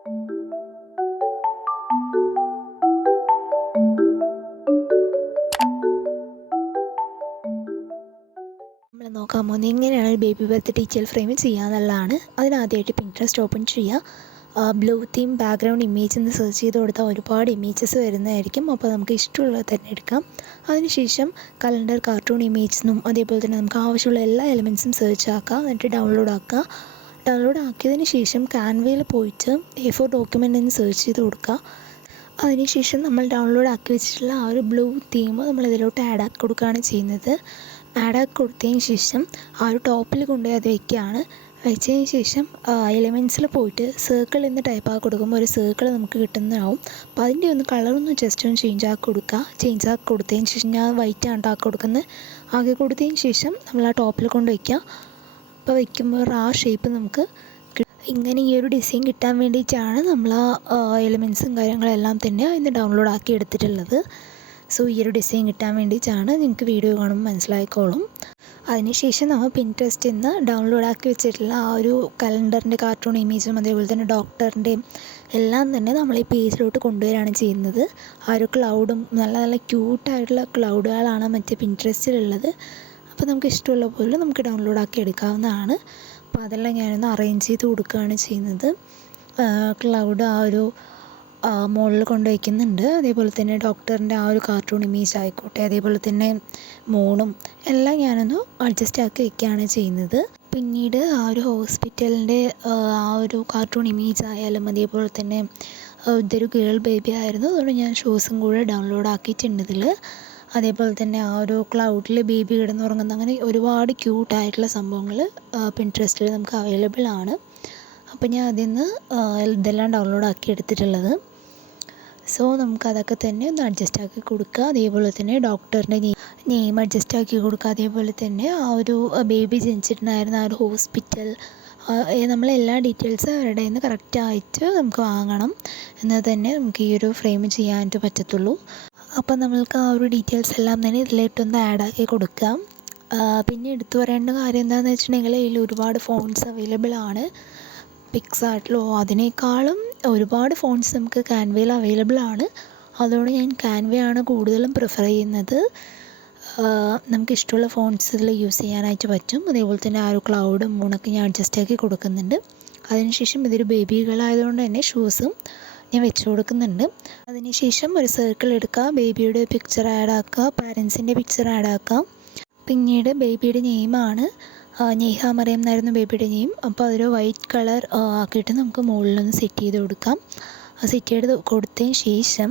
നമ്മൾ നോക്കാൻ പോകുന്നത് എങ്ങനെയാണ് ബേബി ബർത്ത് ഡീറ്റെയിൽ ഫ്രെയിം ചെയ്യാന്നുള്ളതാണ്. അതിനാദ്യമായിട്ട് പിൻട്രസ്റ്റ് ഓപ്പൺ ചെയ്യുക. ബ്ലൂ തീം ബാക്ക്ഗ്രൗണ്ട് ഇമേജ് എന്ന് സെർച്ച് ചെയ്ത് കൊടുത്താൽ ഒരുപാട് ഇമേജസ് വരുന്നതായിരിക്കും. അപ്പോൾ നമുക്ക് ഇഷ്ടമുള്ളത് തന്നെ എടുക്കാം. അതിനുശേഷം കലണ്ടർ, കാർട്ടൂൺ ഇമേജ് എന്നും അതേപോലെ തന്നെ നമുക്ക് ആവശ്യമുള്ള എല്ലാ എലമെൻറ്റ്സും സെർച്ച് ആക്കുക. എന്നിട്ട് ഡൗൺലോഡ് ആക്കുക. ഡൗൺലോഡ് ആക്കിയതിന് ശേഷം ക്യാൻവയിൽ പോയിട്ട് A4 ഡോക്യുമെൻ്റ് എന്ന് സെർച്ച് ചെയ്ത് കൊടുക്കുക. അതിനുശേഷം നമ്മൾ ഡൗൺലോഡ് ആക്കി വെച്ചിട്ടുള്ള ആ ഒരു ബ്ലൂ തീം നമ്മൾ ഇതിലോട്ട് ആഡ് ആക്കി കൊടുക്കുകയാണ് ചെയ്യുന്നത്. ആഡ് ആക്കി കൊടുത്തതിന് ശേഷം ആ ഒരു ടോപ്പിൽ കൊണ്ടുപോയി അത് വയ്ക്കുകയാണ്. വെച്ചതിന് ശേഷം എലിമെൻറ്റ്സിൽ പോയിട്ട് സർക്കിൾ എന്ന് ടൈപ്പ് ആക്കി കൊടുക്കുമ്പോൾ ഒരു സർക്കിൾ നമുക്ക് കിട്ടുന്നതാവും. അപ്പോൾ അതിൻ്റെ ഒന്ന് കളറൊന്ന് ജസ്റ്റ് ഒന്ന് ചേഞ്ച് ആക്കി കൊടുക്കുക. ചേഞ്ച് ആക്കി കൊടുത്തതിന് ശേഷം ഞാൻ വൈറ്റ് ആണ് ആക്കി കൊടുക്കുന്നത്. ആക്കി കൊടുത്തതിന് ശേഷം നമ്മൾ ആ ടോപ്പിൽ കൊണ്ട് വയ്ക്കുക. അപ്പോൾ വയ്ക്കുമ്പോൾ ആ ഷേപ്പ് നമുക്ക് ഇങ്ങനെ ഈ ഒരു ഡിസൈൻ കിട്ടാൻ വേണ്ടിയിട്ടാണ് നമ്മൾ ആ എലിമെൻറ്റ്സും കാര്യങ്ങളെല്ലാം തന്നെ അതിന് ഡൗൺലോഡ് ആക്കി എടുത്തിട്ടുള്ളത്. സോ ഈ ഒരു ഡിസൈൻ കിട്ടാൻ വേണ്ടിയിട്ടാണ്. നിങ്ങൾക്ക് വീഡിയോ കാണുമ്പോൾ മനസ്സിലായിക്കോളും. അതിനുശേഷം നമ്മൾ പിൻട്രസ്റ്റിൽ നിന്ന് ഡൗൺലോഡ് ആക്കി വെച്ചിട്ടുള്ള ആ ഒരു കലണ്ടറിൻ്റെ കാർട്ടൂൺ ഇമേജും അതേപോലെ തന്നെ ഡോക്ടറിൻ്റെയും എല്ലാം തന്നെ നമ്മൾ ഈ പേജിലോട്ട് കൊണ്ടുവരികയാണ് ചെയ്യുന്നത്. ആ ഒരു ക്ലൗഡും നല്ല നല്ല ക്യൂട്ടായിട്ടുള്ള ക്ലൗഡുകളാണ് മറ്റേ പിൻട്രസ്റ്റിലുള്ളത്. അപ്പോൾ നമുക്ക് ഇഷ്ടമുള്ള പോലെ നമുക്ക് ഡൗൺലോഡ് ആക്കി എടുക്കാവുന്നതാണ്. അപ്പോൾ അതെല്ലാം ഞാനൊന്ന് അറേഞ്ച് ചെയ്ത് കൊടുക്കുകയാണ് ചെയ്യുന്നത്. ക്ലൗഡ് ആ ഒരു മുകളിൽ കൊണ്ടുവയ്ക്കുന്നുണ്ട്. അതേപോലെ തന്നെ ഡോക്ടറിൻ്റെ ആ ഒരു കാർട്ടൂൺ ഇമേജ് ആയിക്കോട്ടെ, അതേപോലെ തന്നെ മൂണും എല്ലാം ഞാനൊന്ന് അഡ്ജസ്റ്റ് ആക്കി വയ്ക്കുകയാണ് ചെയ്യുന്നത്. പിന്നീട് ആ ഒരു ഹോസ്പിറ്റലിൻ്റെ ആ ഒരു കാർട്ടൂൺ ഇമേജ് ആയാലും അതേപോലെ തന്നെ ഇതൊരു ഗേൾ ബേബി ആയിരുന്നു, അതുകൊണ്ട് ഞാൻ ഷൂസും കൂടെ ഡൗൺലോഡ് ആക്കിയിട്ടുണ്ട് ഇതിൽ. അതേപോലെ തന്നെ ആ ഒരു ക്ലൗഡിൽ ബേബി കിടന്നുറങ്ങുന്ന അങ്ങനെ ഒരുപാട് ക്യൂട്ടായിട്ടുള്ള സംഭവങ്ങൾ പിൻട്രസ്റ്റിൽ നമുക്ക് അവൈലബിൾ ആണ്. അപ്പോൾ ഞാൻ അതിൽ നിന്ന് ഇതെല്ലാം ഡൗൺലോഡ് ആക്കി എടുത്തിട്ടുള്ളത്. സോ നമുക്കതൊക്കെ തന്നെ ഒന്ന് അഡ്ജസ്റ്റ് ആക്കി കൊടുക്കുക. അതേപോലെ തന്നെ ഡോക്ടറിൻ്റെ നെയിം അഡ്ജസ്റ്റ് ആക്കി കൊടുക്കുക. അതേപോലെ തന്നെ ആ ഒരു ബേബി ജനിച്ചിട്ടുണ്ടായിരുന്ന ആ ഒരു ഹോസ്പിറ്റൽ, നമ്മളെല്ലാ ഡീറ്റെയിൽസും അവരുടെ നിന്ന് കറക്റ്റായിട്ട് നമുക്ക് വാങ്ങണം. എന്നാൽ തന്നെ നമുക്ക് ഈ ഒരു ഫ്രെയിം ചെയ്യാനായിട്ട് പറ്റത്തുള്ളൂ. അപ്പോൾ നമ്മൾക്ക് ആ ഒരു ഡീറ്റെയിൽസ് എല്ലാം തന്നെ ഇതിലേട്ടൊന്ന് ആഡ് ആക്കി കൊടുക്കാം. പിന്നെ എടുത്തു പറയേണ്ട കാര്യം എന്താണെന്ന് വെച്ചിട്ടുണ്ടെങ്കിൽ ഇതിൽ ഒരുപാട് ഫോൺസ് അവൈലബിൾ ആണ്. പിക്സാർട്ടിലോ അതിനേക്കാളും ഒരുപാട് ഫോൺസ് നമുക്ക് ക്യാൻവയിൽ അവൈലബിൾ ആണ്. അതുകൊണ്ട് ഞാൻ ക്യാൻവയാണ് കൂടുതലും പ്രിഫർ ചെയ്യുന്നത്. നമുക്ക് ഇഷ്ടമുള്ള ഫോൺസിൽ യൂസ് ചെയ്യാനായിട്ട് പറ്റും. അതേപോലെ തന്നെ ആ ഒരു ക്ലൗഡും മൂണൊക്കെ ഞാൻ അഡ്ജസ്റ്റ് ആക്കി കൊടുക്കുന്നുണ്ട്. അതിനുശേഷം ഇതൊരു ബേബികളായതുകൊണ്ട് തന്നെ ഷൂസും ഞാൻ വെച്ച് കൊടുക്കുന്നുണ്ട്. അതിനുശേഷം ഒരു സർക്കിൾ എടുക്കുക, ബേബിയുടെ പിക്ചർ ആഡ് ആക്കുക, പാരൻസിൻ്റെ പിക്ചർ ആഡ് ആക്കുക. പിന്നീട് ബേബിയുടെ നെയിമാണ് നേഹ മറിയം എന്നായിരുന്നു ബേബിയുടെ നെയിം. അപ്പോൾ അതൊരു വൈറ്റ് കളർ ആക്കിയിട്ട് നമുക്ക് മുകളിലൊന്ന് സെറ്റ് ചെയ്ത് കൊടുക്കാം. സെറ്റ് ചെയ്ത് കൊടുത്തതിന് ശേഷം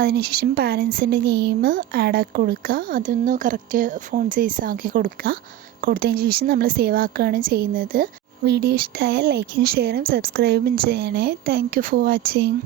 അതിനുശേഷം പാരൻസിൻ്റെ നെയിം ആഡ് ആക്കി കൊടുക്കുക. അതൊന്ന് കറക്റ്റ് ഫോൺ സൈസ് ആക്കി കൊടുക്കുക. കൊടുത്തതിന് ശേഷം നമ്മൾ സേവ് ആക്കുകയാണ് ചെയ്യുന്നത്. വീഡിയോ ഇഷ്ടമായാൽ ലൈക്കും ഷെയറും സബ്സ്ക്രൈബും ചെയ്യണേ. Thank you for watching.